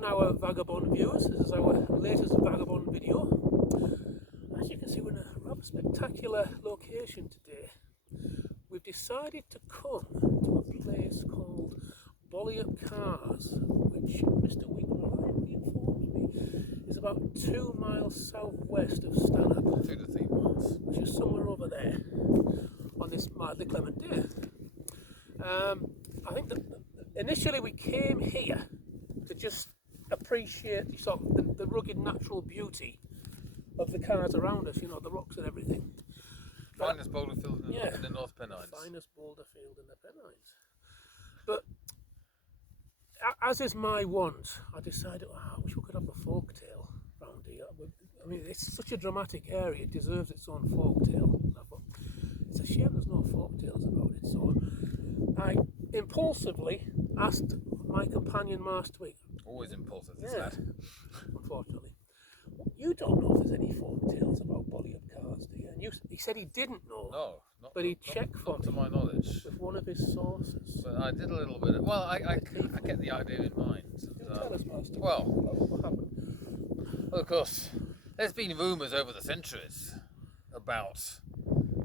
afternoon, our vagabond viewers. This is our latest vagabond video. As you can see, we're in a rather spectacular location today. We've decided to come to a place called Bollihope, which Mr. Wiggle informs me is about 2 miles southwest of Stanhope. 2 to 3 miles. Which is somewhere over there on this mildly clement day. I think that initially we came here to just appreciate the rugged natural beauty of the cars around us, you know, the rocks and everything. Finest boulder field in the North Pennines. Finest boulder field in the Pennines. But as is my want, I decided, I wish we could have a folktale around here. I mean, it's such a dramatic area, it deserves its own folktale. I thought, it's a shame there's no folktales about it. So I impulsively asked my companion last week. Always impulsive, this lad. Unfortunately. You don't know if there's any folktales about Bollihope cars, do you? And he said he didn't know. No, but he checked for to my knowledge. With one of his sources. But I did a little bit. I get the idea in mind. Tell us, Master. Well, what happened? Well, of course, there's been rumours over the centuries about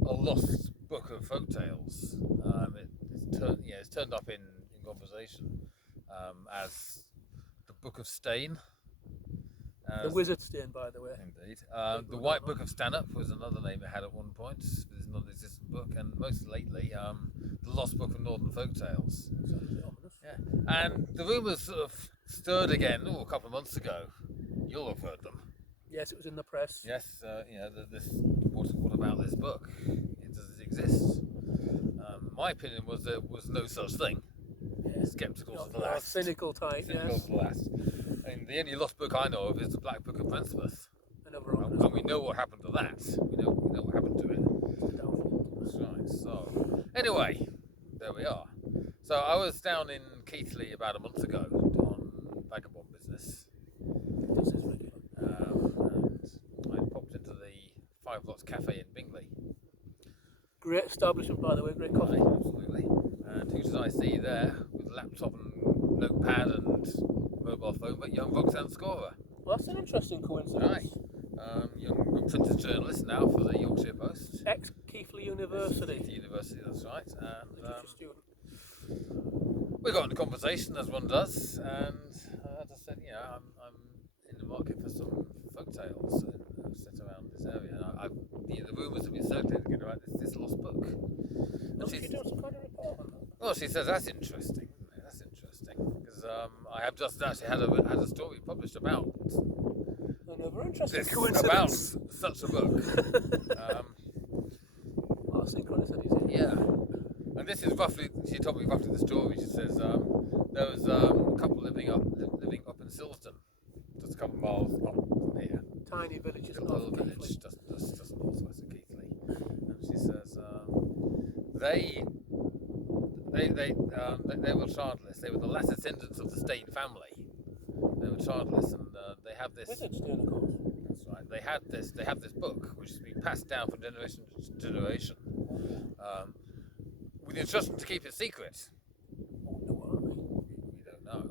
a lost book of folk tales. It's turned up in conversation as the Book of Stain. The Wizard Stain, by the way. Indeed. The White Book of Stanhope was another name it had at one point. It's a non-existent book, and most lately, the Lost Book of Northern Folk Tales. Yeah. And the rumours sort of stirred again a couple of months ago. You'll have heard them. Yes, it was in the press. Yes, what about this book? Does it exist? My opinion was there was no such thing. Yeah. Sceptical to the last. Cynical type, Cynical to the last. And the only lost book I know of is the Black Book of Princeworth. And we know what happened to that. We know what happened to it. That's right. So, anyway, there we are. So I was down in Keighley about a month ago on vagabond business. This is regular. And I popped into the Five Lots Cafe in Bingley. Great establishment, by the way, great coffee. Absolutely. And who did I see there with laptop and notepad and mobile phone but young Roxanne Scorer? Well, that's an interesting coincidence. Right. Young printed journalist now for the Yorkshire Post. Ex-Keighley University. University, that's right. And student. we got into conversation as one does, and as I said, I'm in the market for some folk tales set around this area. And the rumours have been circulating about this lost book. And she does some kind of report on that. Well, she says that's interesting. That's interesting because I have just actually had a story published about another interesting this, coincidence about such a book. Synchronicities. Yeah, and this is roughly. She told me roughly the story. She says there was a couple living up in Silsden, just a couple of miles up from here. Tiny village, a little village just northwest of Keighley, and she says they were childless. They were the last descendants of the Stain family. They were childless, and they have this. Wizard Stain, of course. That's right. They have this book which has been passed down from generation to generation, with the instruction to keep it secret. We don't know.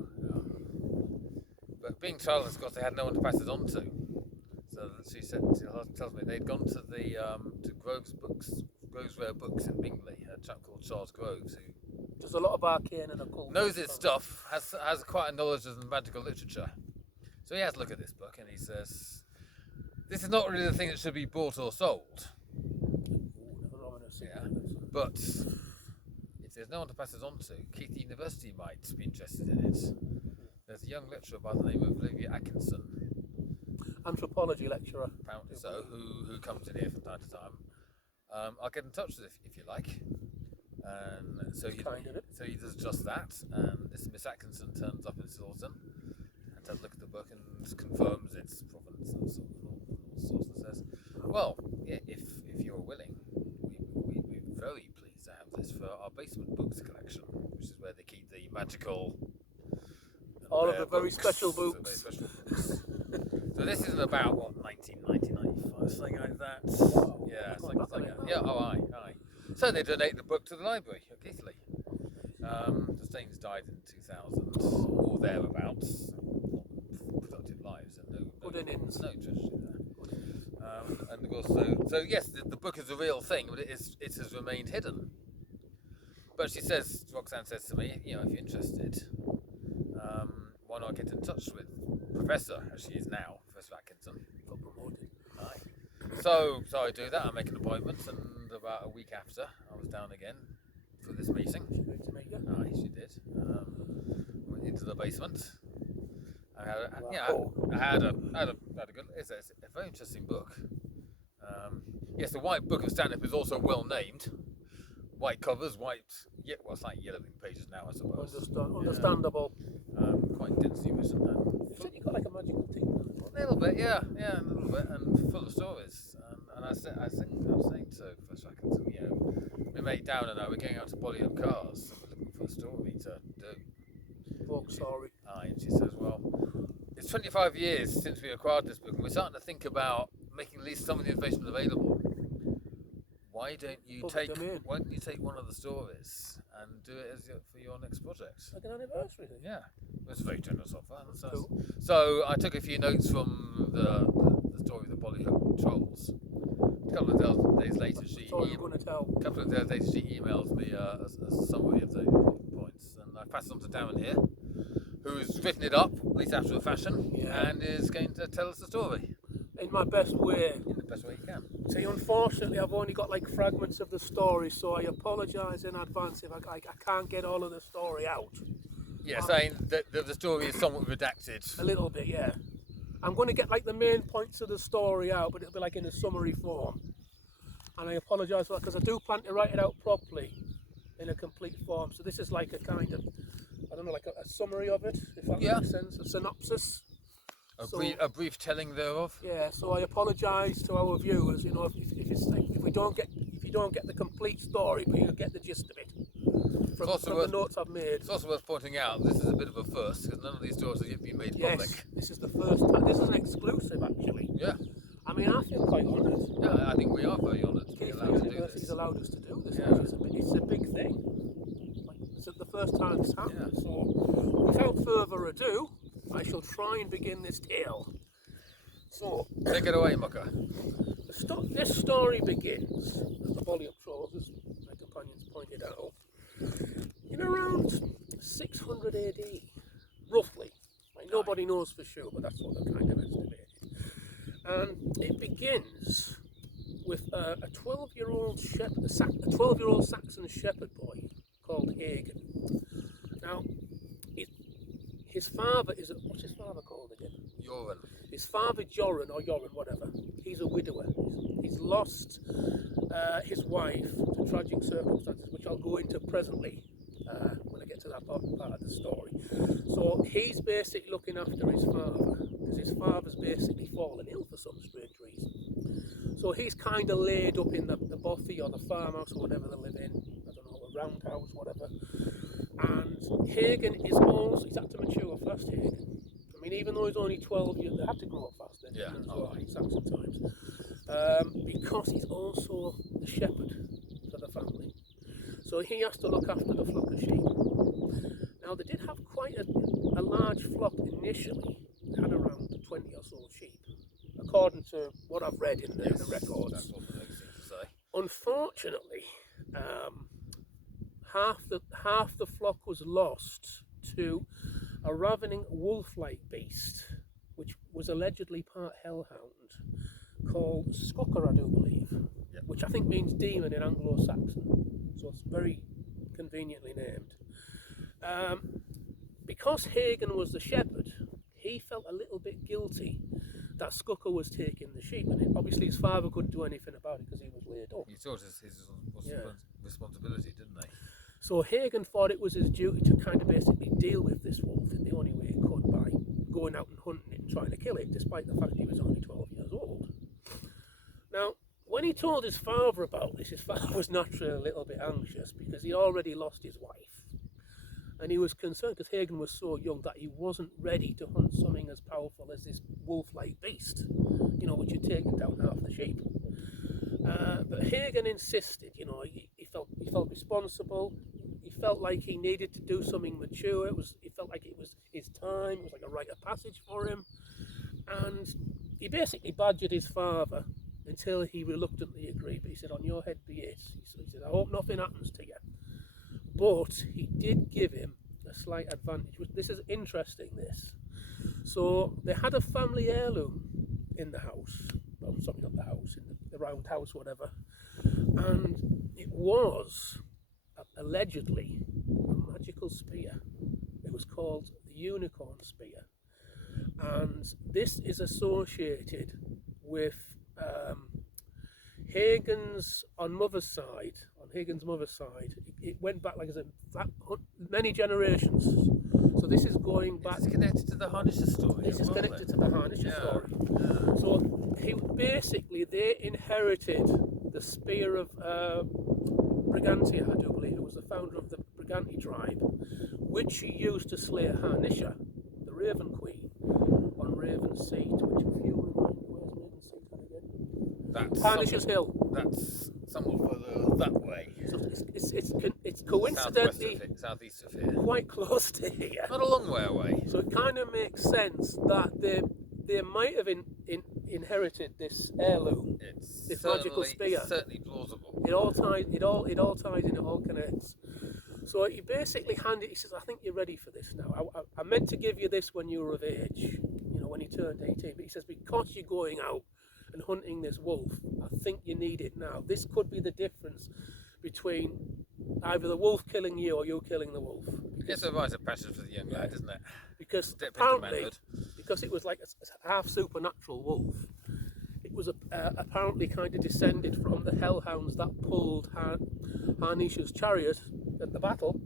But being childless, of course, they had no one to pass it on to. So she tells me they'd gone to the to Groves Rare Books in Bingley, a chap called Charles Groves, who does a lot of arcane and occult. Knows his stuff, has quite a knowledge of magical literature. So he has a look at this book and he says, this is not really the thing that should be bought or sold. Yeah. But if there's no one to pass it on to, Keith University might be interested in it. There's a young lecturer by the name of Olivia Atkinson, anthropology lecturer, apparently so, who comes in here from time to time. I'll get in touch with if you like. And so he does just that, and this Miss Atkinson turns up in Silsden and has a look at the book and confirms its provenance and so on, all sorts, and says, well, yeah, if you're willing, we'd be very pleased to have this for our basement books collection, which is where they keep the magical all of the very special books. So this isn't about, 1995, something like that. Wow. Yeah, something like that. Yeah, aye. So they donate the book to the library at Keighley. The Staines died in 2000 or thereabouts, So yes, the book is a real thing, but it has remained hidden. But Roxanne says to me, if you're interested, why not get in touch with Professor, as she is now, Professor Atkinson. Got promoted. Aye. So I do that. I make an appointment, and about a week after, I was down again for this meeting. She agreed to meet you. Aye, she did. Went into the basement. I had a good. It's a very interesting book. Yes, the White Book of Stand-Up is also well named. White covers, it's like yellowing pages now, I suppose. Understandable. Quite densely written. You said you got like a magical thing. A little bit, yeah, a little bit, and full of stories. And I was saying to Professor Atkinson, my mate down and I were going out to Bollihope cars, and we're looking for a story to do. Folk story. Aye, and she says, well, it's 25 years since we acquired this book, and we're starting to think about making at least some of the information available. Why don't you take one of the stories and do it for your next project? Like an anniversary thing. Yeah, it's very generous of her. Cool. So I took a few notes from the story of the Bollihope trolls. A couple of days later, she emails me a summary of the important points, and I pass it on to Darren here, who's written it up, at least after a fashion, and is going to tell us the story. In my best way. In the best way you can. See, unfortunately, I've only got like fragments of the story, so I apologise in advance if I can't get all of the story out. Yeah, saying that the story is somewhat redacted. A little bit, yeah. I'm going to get like the main points of the story out, but it'll be like in a summary form. And I apologise for that, because I do plan to write it out properly in a complete form. So this is like a kind of, I don't know, like a summary of it, if that makes sense, a synopsis. A brief telling thereof. Yeah, so I apologise to our viewers. If you don't get the complete story, but you get the gist of it from the notes I've made. It's also worth pointing out this is a bit of a first, because none of these stories have yet been made public. Yes, this is the first time. This is an exclusive, actually. Yeah. I mean, I feel quite honoured. Yeah, I think we are very honoured to be allowed to do this. He's allowed us to do this. Yeah. It's a big thing. It's the first time it's happened. Yeah. So, without further ado, I shall try and begin this tale. So, take it away, Mucker. This story begins, as the Bollihope trolls, as my companions pointed out, in around 600 AD, roughly. Nobody knows for sure, but that's what they're kind of estimating. And it begins with a 12-year-old Saxon shepherd boy called Hagan. Now, his father what's his father called again? Joran. His father, Joran, whatever, he's a widower. He's lost his wife to tragic circumstances, which I'll go into presently when I get to that part of the story. So he's basically looking after his father, because his father's basically fallen ill for some strange reason. So he's kind of laid up in the bothy or the farmhouse or whatever they live in, I don't know, a roundhouse, whatever. And Hagan he's had to mature fast, Hagan. I mean, even though he's only 12 years, they had to grow up fast then, in Saxon times. Because he's also the shepherd for the family. So he has to look after the flock of sheep. Now, they did have quite a large flock initially. They had around 20 or so sheep, according to what I've read in the records. That's what the notes seem to say. Unfortunately, half the flock was lost to a ravening wolf-like beast, which was allegedly part hellhound, called Skukker, I do believe, which I think means demon in Anglo-Saxon, so it's very conveniently named. Because Hagan was the shepherd, he felt a little bit guilty that Skukker was taking the sheep, and obviously his father couldn't do anything about it because he was laid up. He thought his responsibility, didn't they? So Hagan thought it was his duty to kind of basically deal with this wolf in the only way he could, by going out and hunting it and trying to kill it, despite the fact he was only 12 years old. Now, when he told his father about this, his father was naturally a little bit anxious because he already lost his wife. And he was concerned because Hagan was so young that he wasn't ready to hunt something as powerful as this wolf-like beast, which had taken down half the sheep. But Hagan insisted, he felt responsible. He felt like he needed to do something mature. He felt like it was his time. It was like a rite of passage for him. And he basically badgered his father until he reluctantly agreed. But he said, "On your head be it." He said, "I hope nothing happens to you." But he did give him a slight advantage. This is interesting, this. So they had a family heirloom in the house. Well, sorry, not the house, in the round house, whatever. And it was allegedly a magical spear. It was called the unicorn spear. And this is associated with Hagan's mother's side. It went back, like I said, many generations. So this is going back. It's connected to the Harnisher story. This is connected to the Harnisher story. So they inherited the spear of Brigantia, I do believe. It was the founder of the Briganti tribe, which she used to slay Harnisher, the Raven Queen, on Raven Seat. Which, if you remind me, where's Raven Seat again? That's Harnisher's Hill. That's somewhat further that way. So it's coincidentally southeast of here. quite close to here. Not a long way away. So it kind of makes sense that they might have inherited this heirloom, this magical spear. It's certainly plausible. It all ties in, it all connects. So he basically handed. He says, "I think you're ready for this now. I meant to give you this when you were of age, when you turned 18. But he says, because you're going out and hunting this wolf, I think you need it now. This could be the difference between either the wolf killing you or you killing the wolf." It's a rite of passage for the young lad, isn't it? Because apparently, because it was like a half supernatural wolf, it was apparently kind of descended from the hellhounds that pulled Harnisha's chariot at the battle.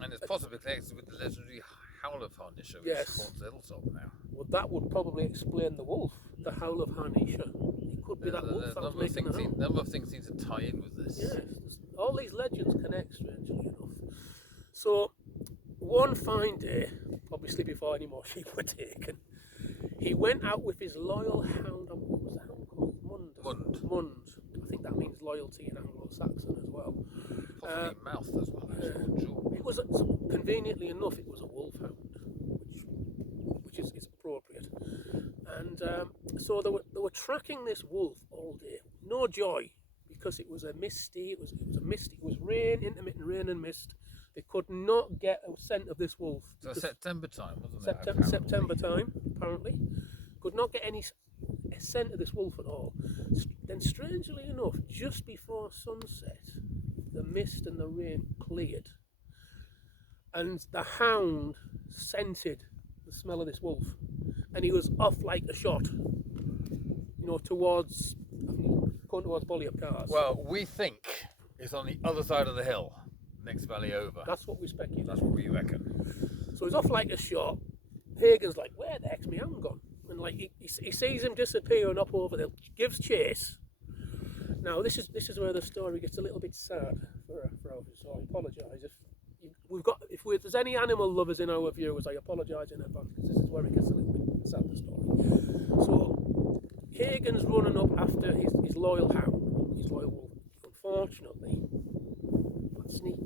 And it's possibly connected with the legendary Howl of Harnisher, which haunts the hilltop now. Well, that would probably explain the wolf, the Howl of Harnisher. It could be that wolf that was making the howl. A number of things seem to tie in with this. Yes, all these legends connect, strangely enough. So, one fine day, obviously before any more sheep were taken, he went out with his loyal hound. What was the hound called? Mund. I think that means loyalty in Anglo-Saxon as well. Possibly mouth as well, actually. It was, conveniently enough, it was a wolfhound, which is appropriate. And so they were tracking this wolf all day. No joy, because it was misty. It was rain, intermittent rain and mist. They could not get a scent of this wolf. So September time, wasn't it? September time, apparently. Could not get any scent of this wolf at all. Then, strangely enough, just before sunset, the mist and the rain cleared. And the hound scented the smell of this wolf. And he was off like a shot, towards Bollihope Cars. Well, we think it's on the other side of the hill, next valley over. That's what we speculate. That's what we reckon. So he's off like a shot. Hagan's like, "Where the heck's my hound gone?" And like he sees him disappearing up over there, gives chase. Now this is where the story gets a little bit sad for us. So I apologise if there's any animal lovers in our viewers. I apologise in advance, because this is where it gets a little bit sad, the story. So Hagan's running up after his loyal hound, his loyal wolf. Unfortunately,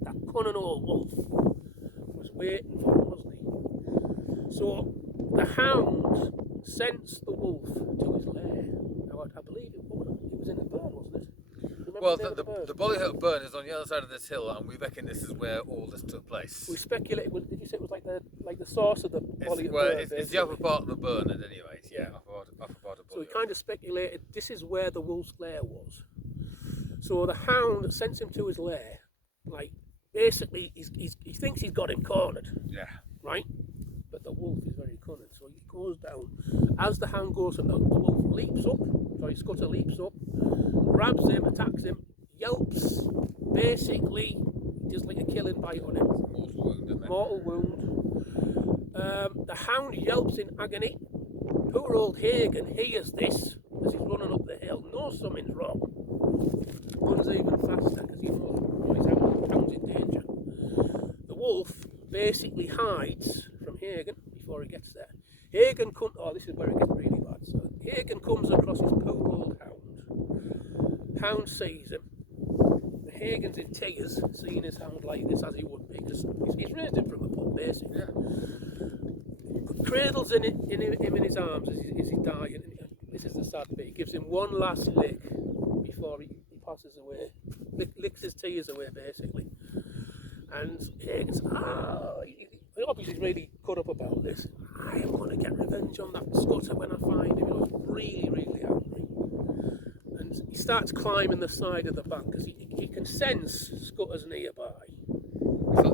that cunning old wolf was waiting for him, wasn't he? So the hound sends the wolf to his lair. Now I believe it was in the burn, wasn't it? Well, the Bollihope burn is on the other side of this hill, and we reckon this is where all this took place. We speculate. Did you say it was like the source of the Bollihope burn? It's the upper part of the burn, at any rate. Yeah, upper part of Bollihope. So we kind of speculated this is where the wolf's lair was. So the hound sends him to his lair. Like, basically, he thinks he's got him cornered. Yeah. Right? But the wolf is very cunning, so he goes down. As the hound goes down, the wolf leaps up. Sorry, Scudder leaps up, grabs him, attacks him, yelps. Basically, just like a killing bite on him. Mortal wound. The hound yelps in agony. Poor old Hagan hears this as he's running up the hill. Knows something's wrong. Runs even faster because he knows his hound's in danger. The wolf basically hides from Hagan before he gets there. Hagan comes. Oh, this is where it gets really bad. So Hagan comes across his poor old hound. Hound sees him. Hagan's in tears, seeing his hound like this, as he would be, because he's raised him from a pup, basically. Yeah. Cradles him in his arms as he's dying. this is the sad bit. He gives him one last lick before he passes away. Licks his tears away, basically. And Hagan's, he obviously is really cut up about this. I am going to get revenge on that Scutter when I find him. He's really, really angry. And he starts climbing the side of the bank because he can sense Scutter's nearby.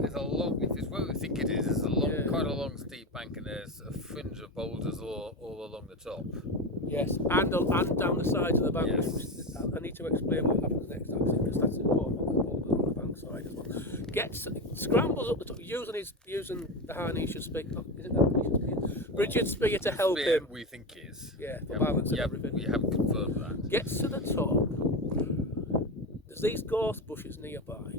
It's a long, if it's where we think it is, it's a long, quite a long steep bank, and there's a fringe of boulders all along the top. Yes, and down the sides of the bank. Yes. I need to explain what happens next, actually, because that's important. The boulders on the bank side as well. Scrambles up the top using the Harnisha spear. Is it the Harnisha spear? Bridget's spear to help him. We think is. Yeah, for balance and everything. We haven't confirmed that. Gets to the top. There's these gorse bushes nearby.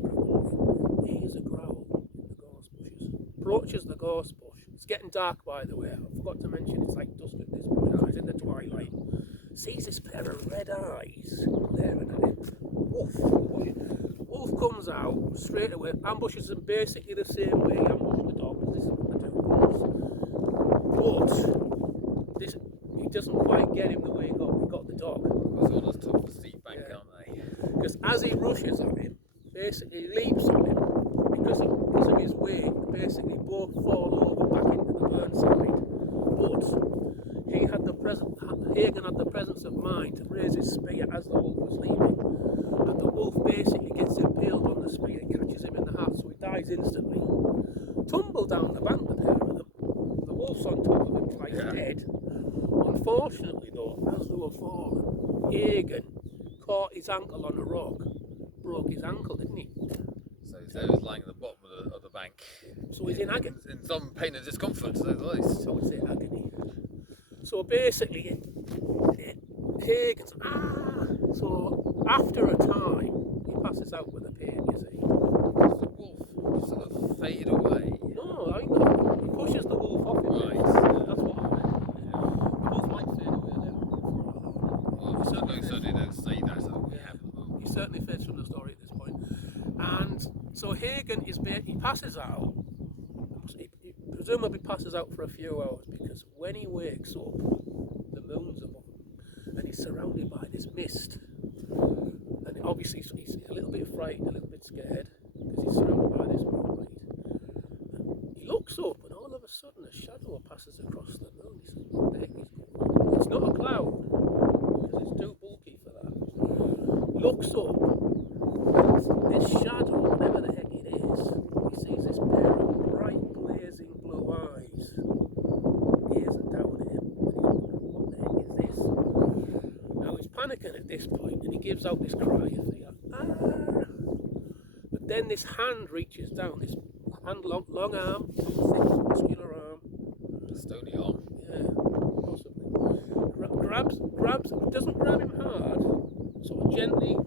He hears a growl in the gorse bushes. Approaches the gorse bush. It's getting dark, by the way. I forgot to mention it's like dusk at this point. It's in the twilight. Sees this pair of red eyes glaring at him. Wolf. Wolf comes out straight away, ambushes him basically the same way he ambushed the dog. This is what the dog was. But he doesn't quite get him the way he got the dog. Because all the top of the steep bank, aren't they? Because as he rushes at him, basically leaps on him, because of his weight, basically both fall over back into the burn side. But Hagan had the presence of mind to raise his spear as the wolf was leaving, and the wolf basically gets impaled on the spear and catches him in the heart, so he dies instantly. Tumble down the bank with the wolf's on top of him, like dead. Unfortunately, though, as they were falling, Hagan caught his ankle on a rock, broke his ankle, didn't he? So he's lying at the bottom of the bank. So he's in agony. In some pain and discomfort, to say the least. I would say agony. So basically, Hagan's So after a time, he passes out with a pain, you see. Does the wolf sort of fade away? No, I think he pushes the wolf off him. Right. That's what I meant. The wolf might fade away then. Well, certainly don't say that. So He certainly fades from the story at this point. And so Hagan he passes out. He presumably passes out for a few hours, because when he wakes up, the moon's above him, and he's surrounded by this mist. And obviously he's a little bit frightened, a little bit scared, because he's surrounded by this moonlight. He looks up, and all of a sudden a shadow passes across the moon. He says, "What the heck is going on?" It's not a cloud, because it's too bulky for that. He looks up, and this shadow, whatever the heck it is, he sees this pair of bright, blazing blue eyes gazing down at him. And he's wondering, what the heck is this? Now he's panicking at this point, and he gives out this cry of fear. Ah! But then this hand reaches down, this hand, long arm, thick, muscular arm. stony arm. Yeah, possibly. Grabs, doesn't grab him hard, sort of gently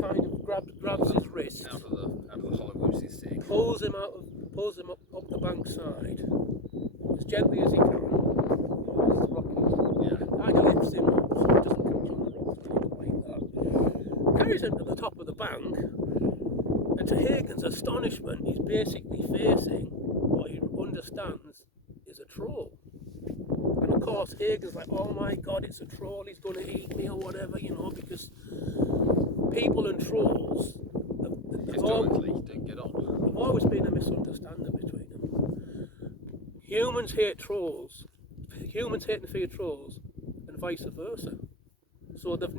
kind of grabs his wrist. Out of the hollow which he's seeing. Pulls him up the bank side as gently as he can. Kind of lifts him up so he doesn't catch on the rocks or anything like that. Carries him to the top of the bank, and to Hagan's astonishment, he's basically facing what he understands is a troll. And of course, Hagan's like, "Oh my God, it's a troll! He's going to eat me or whatever," because people and trolls. Historically, don't get on. There's always been a misunderstanding between them. Humans hate trolls. Humans hate and fear trolls, and vice versa. So they've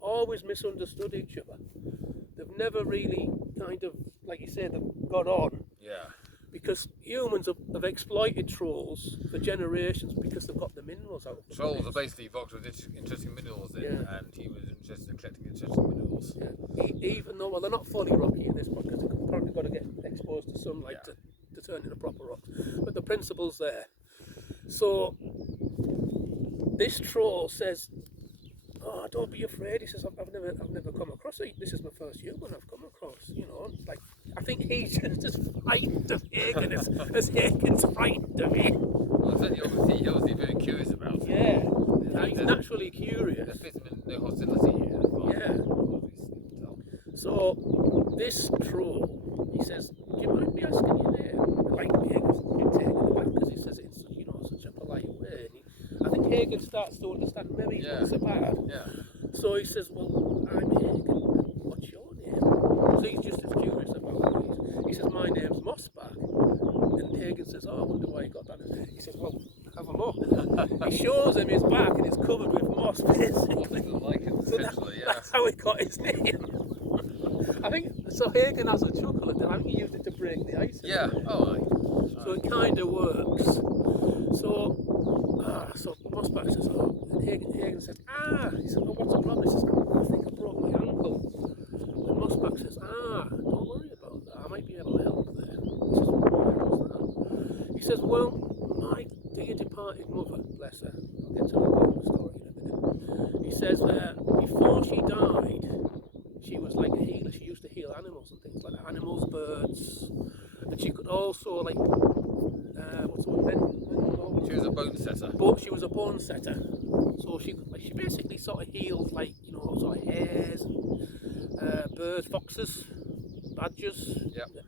always misunderstood each other. They've never really kind of, like you say, they've got on. Yeah. Because humans have exploited trolls for generations because they've got the minerals out of them. Trolls are basically evocative with interesting minerals in, and he was interested in collecting interesting minerals. Yeah. Even though, they're not fully rocky in this one, because they've apparently got to get exposed to sunlight to turn into proper rocks. But the principle's there. So this troll says, "Oh, don't be afraid." He says, I've never come across it. This is my first human I've come across. Like, I think he's just frightened of Hagan as Hagan's frightened of him. Well, certainly, obviously very curious about it. Yeah, he's naturally curious. There's been no hostility here. Yeah. So this troll, he says, "Do you mind me asking your name?" Like Hagan's taken aback because he says it in such a polite way. And I think Hagan starts to understand maybe he's not so bad. Yeah. So he says, well, I'm Hagan. What's your name? So he's just as curious about it. He says, my name's Mossback. And Hagan says, oh, I wonder why you got that. He says, well, have a look. He shows him his back and it's covered with moss, basically. Like it, So that's how he got his name. I think, so Hagan has a chuckle at that. I think he used it to break the ice. Yeah, oh, So it kind of works. So Mossback says, oh, and Hagan says, he said, oh, what's the problem? He says, I think I broke my ankle. And Mossback says, don't worry about that. I might be able to help there. He says, well, my dear departed mother, bless her, I'll get to the story in a minute. He says, before she died, she was like a healer. She used to heal animals and things like that. Animals, birds, and she could also like what's the word? she was a bone setter. But she was a bone setter, so she basically sort of healed like sort of hares, and, birds, foxes, badgers,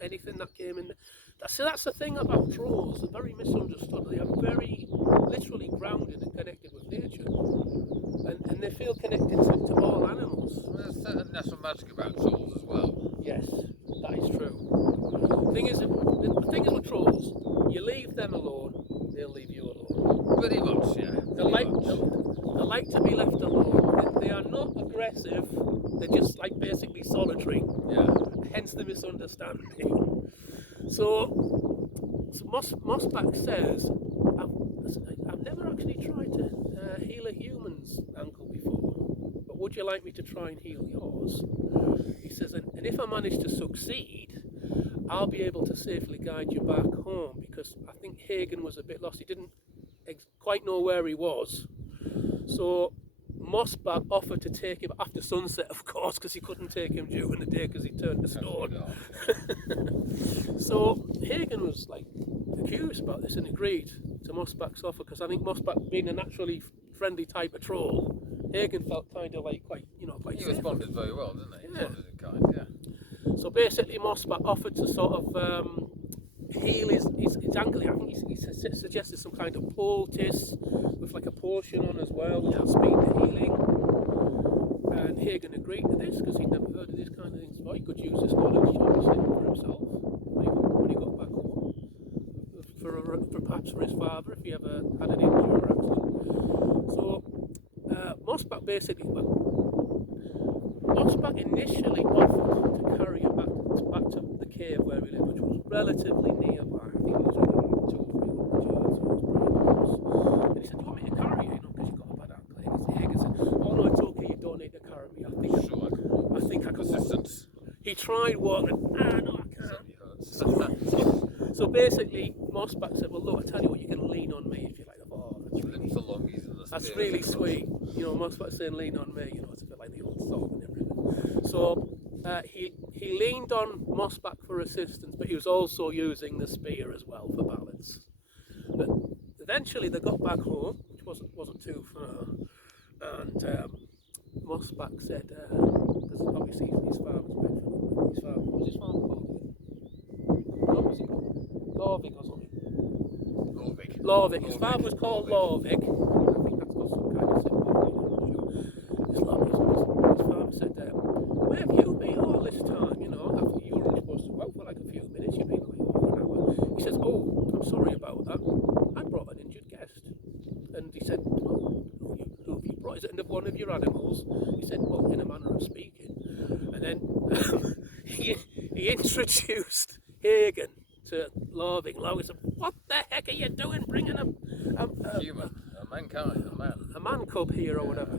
anything that came in. That's the thing about trolls. They're very misunderstood. They are very literally grounded and connected with nature, and they feel connected to all animals. Well, there's certain natural magic about trolls as well. Yes, that is true. The thing is with trolls, you leave them alone, they'll leave you alone. Pretty much, yeah. They like to be left alone. They are not aggressive. They're just like basically solitary. Yeah. Hence the misunderstanding. So Mossback says, I've never actually tried to heal a human's ankle before, but would you like me to try and heal yours? He says, and if I manage to succeed, I'll be able to safely guide you back home, because I think Hagan was a bit lost. He didn't quite know where he was. So Mossback offered to take him after sunset, of course, because he couldn't take him during the day because he turned to stone. So Hagan was like curious about this and agreed to Mossback's offer, because I think Mossback, being a naturally friendly type of troll, Hagan felt kind of like quite He responded very well, didn't he? He responded in kind, yeah. So basically Mossback offered to sort of heal his ankle. I think he suggested some kind of poultice with like a potion on as well, which would speed the healing. And Hagan agreed to this because he'd never heard of this kind of thing before. He could use this knowledge obviously for himself when he got back home, for perhaps for his father if he ever had an injury or accident. So Mossback initially offered to carry him back to the cave where he lived, which was relatively nearby. I think it was only 200 or 300 yards, so it was pretty close. And he said, do you want me to carry you, because you've got a bad ankle? And Hagan said, oh no, it's okay, you don't need to carry me. I think I can walk. He tried walking, no, I can't. So basically, Mossback said, well look, I tell you what, you can lean on me if you like. That's really sweet. Mossback saying lean on me, it's a bit like the old song and everything. So he leaned on Mossback for assistance, but he was also using the spear as well for balance. But eventually they got back home, which wasn't too far, and Mossback said, because obviously his father was was his father called? What was he called? Lorvig or something? Lorvig. His father was called Lorvig. I think that's got some kind of symbol. His father said, where have you been all this time? After you were only supposed to go for like a few minutes, you've been like over an hour. He says, oh, I'm sorry about that. I brought an injured guest. And he said, well, who have you brought? Is it one of your animals? He said, well, in a manner of speaking. And then he introduced Hagan to Lorvig. Lorvig said, what the heck are you doing bringing a man cub here or whatever?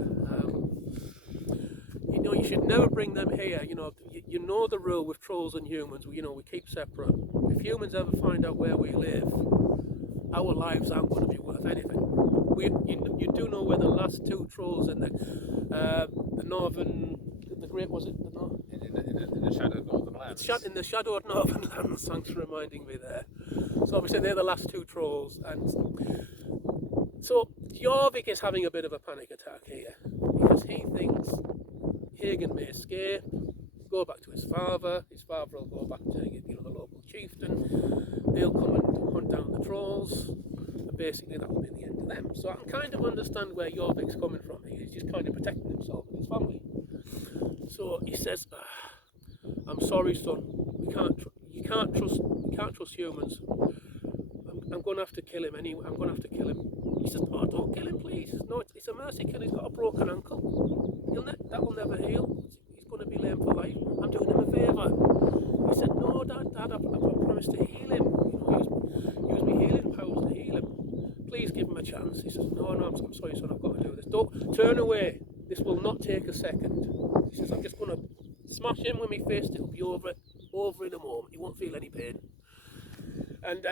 You should never bring them here. You know the rule with trolls and humans. We keep separate. If humans ever find out where we live, our lives aren't going to be worth anything. You do know where the last two trolls in the northern, the great was it? In the shadowed northern lands. In the shadowed northern lands. Thanks for reminding me there. So obviously they're the last two trolls, and so Jorvik is having a bit of a panic attack here because he thinks Hagan may escape, go back to his father will go back to the local chieftain, they'll come and hunt down the trolls, and basically that will be the end of to them. So I can kind of understand where Jorvik's coming from. He's just kind of protecting himself and his family. So he says, "I'm sorry, son. You can't trust humans. I'm going to have to kill him anyway. I'm going to have to kill him." He says, "Oh, don't kill him, please." He says, "No, it's a mercy kill. He's got a broken ankle. That will never heal. He's going to be lame for life. I'm doing him a favour." He said, "No, Dad, I promised to heal him. Use my healing powers to heal him. Please give him a chance." He says, "No, I'm sorry, son. I've got to do this. Don't turn away. This will not take a second." He says, "I'm just going to smash him with my fist. It'll be over in a moment. He won't feel any pain." And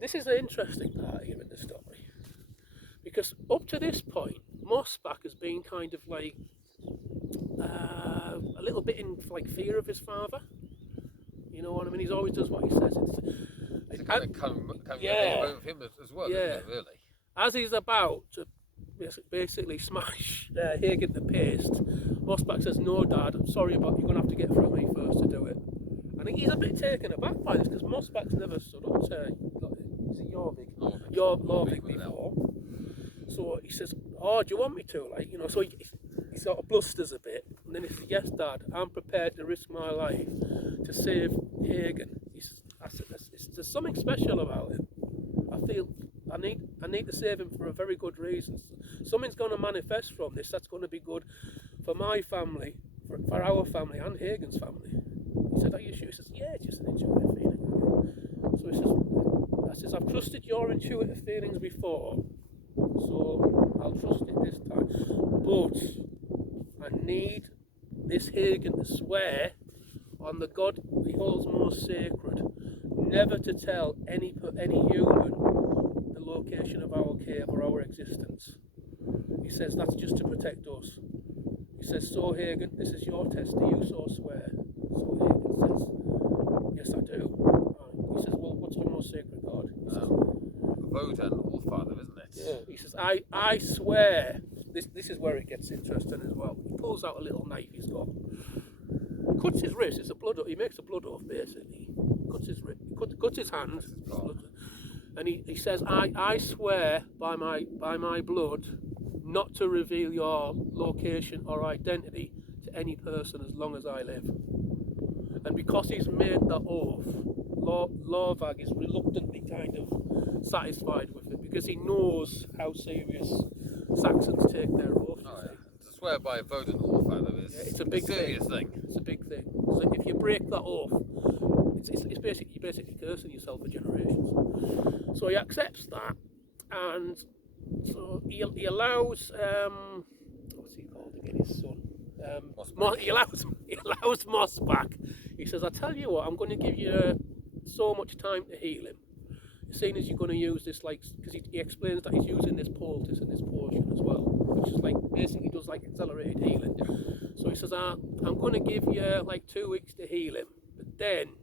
this is the interesting part here in the story, because up to this point, Mossback has been kind of like a little bit in like fear of his father. You know what I mean? He always does what he says. It's kind of come with him as well, yeah. isn't it, really? As he's about to basically smash Hagan to paste, Mossback says, "No, Dad, I'm sorry, but you're going to have to get through me first to do it." I think he's a bit taken aback by this, because Mossback's never stood up to, is it Jorvik before. So he says, "Oh, do you want me to?" So he sort of blusters a bit, and then he says, "Yes, Dad, I'm prepared to risk my life to save Hagan." He says, "There's something special about him. I feel I need to save him for a very good reason. Something's going to manifest from this that's going to be good for my family, for our family, and Hagan's family." He said, "Are you sure?" He says, "Yeah, it's just an intuitive feeling." So he says, "I've trusted your intuitive feelings before, so I'll trust it this time. But I need this Hagan to swear on the God he holds most sacred, never to tell any human the location of our cave or our existence." He says, "That's just to protect us." He says, "So Hagan, this is your test. Do you so swear?" So Hagan says, "Yes, I do." He says, "Well, what's your most sacred God?" He says, Woden, Allfather, isn't it? Yeah. He says, I swear." This is where it gets interesting as well. He pulls out a little knife he's got, cuts his wrist. It's a blood oath. He makes a blood oath, basically. Cuts his wrist, cuts his hand, and he says, I swear by my blood not to reveal your location or identity to any person as long as I live." And because he's made that oath, Lorvag is reluctantly kind of satisfied with it, because he knows how serious Saxons take their oath. Oh, yeah. To swear by Woden, Allfather is it's a big serious thing. It's a big thing. So if you break that oath, it's basically cursing yourself for generations. So he accepts that, and so he allows what's he called again? His son. He allows Mossback. He says, "I tell you what, I'm going to give you so much time to heal him. Seeing as you're going to use this, because he explains that he's using this poultice and this potion as well, which is basically does accelerated healing. So he says, I'm going to give you 2 weeks to heal him, but then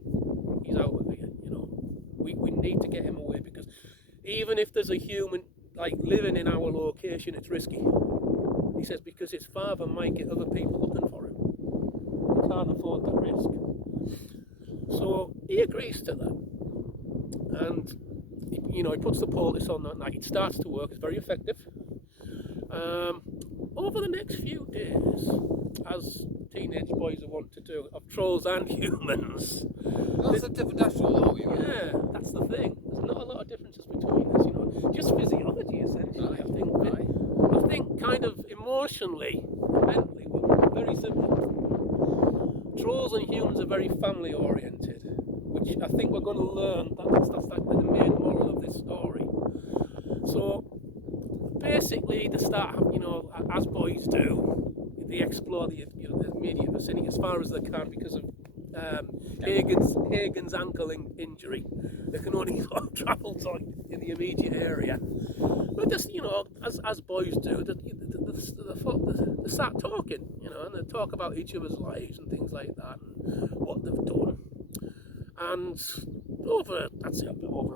he's out of here. We need to get him away, because even if there's a human living in our location, it's risky." He says, because his father might get other people looking for him. He can't afford that risk. So he agrees to that, and he puts the poultice on that night. It starts to work. It's very effective. Over the next few days, as teenage boys are wont to do, of trolls and humans. That's a different natural. Yeah, that's the thing. There's not a lot of differences between us. Just physiology essentially. I think kind of emotionally, mentally, we're very similar. Trolls and humans are very family oriented, which I think we're going to learn. That's the main moral of this story. So basically, they start, as boys do, they explore the immediate vicinity as far as they can, because of Hagan's ankle injury. They can only sort of travel in the immediate area. But just, as boys do, they start talking, and they talk about each other's lives and things like that, and what they've done. And over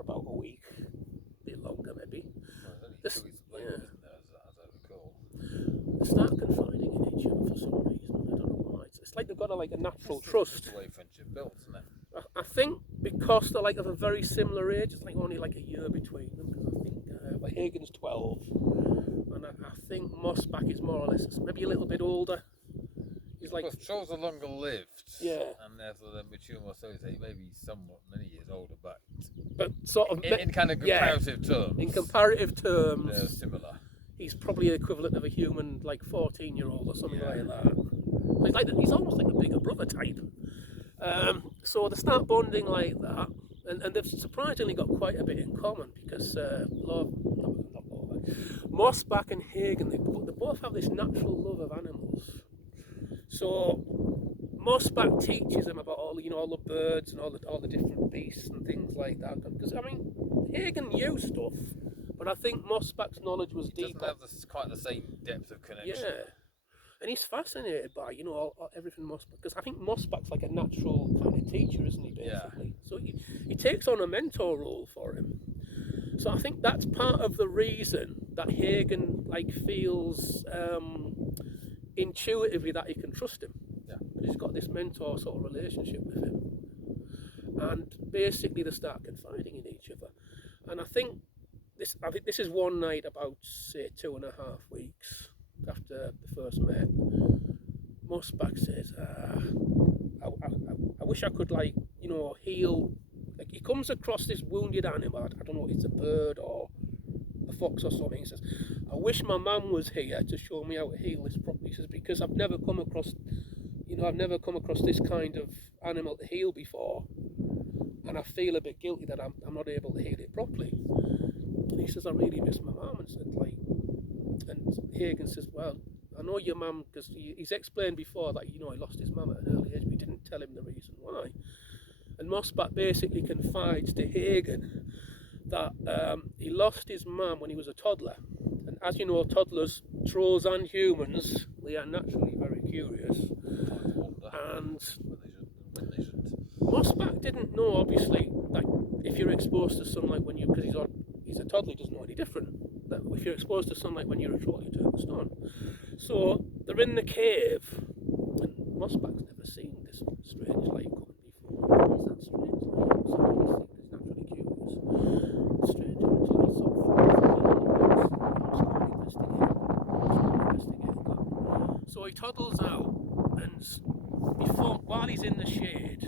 about a week, a bit longer maybe, they start confiding in each other for some reason. I don't know why. It's like they've got a natural trust. That's the way friendship builds, isn't it? I think because they're of a very similar age, it's only a year between them. Because I think Hagan's 12, and I think Mossback is more or less maybe a little bit older. He's like, well, trolls are longer lived, yeah, and therefore they're mature more slowly. So he may be somewhat many years older, but sort of in kind of comparative terms, in comparative terms, they're similar. He's probably the equivalent of a human, like 14-year-old or something Yeah. like that. So he's almost like a bigger brother type. So they start bonding like that, and they've surprisingly got quite a bit in common because Mossback and Hagan, they both have this natural love of animals. So Mossback teaches them about all the birds and all the different beasts and things like that. Because I mean, Hagan knew stuff, but I think Mossback's knowledge was deeper. Doesn't have quite the same depth of connection. Yeah. And he's fascinated by, everything Mossback, because I think Mossback's like a natural kind of teacher, isn't he, basically? Yeah. So he takes on a mentor role for him. So I think that's part of the reason that Hagan feels intuitively that he can trust him. Yeah. Because he's got this mentor sort of relationship with him. And basically they start confiding in each other. And I think this is one night about, say, 2.5 weeks after the first met. Mossback says, I wish I could heal. He comes across this wounded animal. I don't know if it's a bird or a fox or something. He says, I wish my mum was here to show me how to heal this properly. He says, because I've never come across this kind of animal to heal before, and I feel a bit guilty that I'm not able to heal it properly. And he says, I really miss my mum. And Hagan says, well, I know your mum, because he's explained before that he lost his mum at an early age, but he didn't tell him the reason why. And Mossback basically confides to Hagan that he lost his mum when he was a toddler. And as you know, toddlers, trolls and humans, they are naturally very curious. And when they shouldn't. Mossback didn't know, obviously, that if you're exposed to sunlight because he's a toddler, he doesn't know any different. That if you're exposed to sunlight when you're a troll, you turn to stone. So they're in the cave, and Mossback's never seen this strange light coming before. Is that strange light? So he's naturally curious. The strange orange light sort of investigating that. So he toddles out, and while he's in the shade,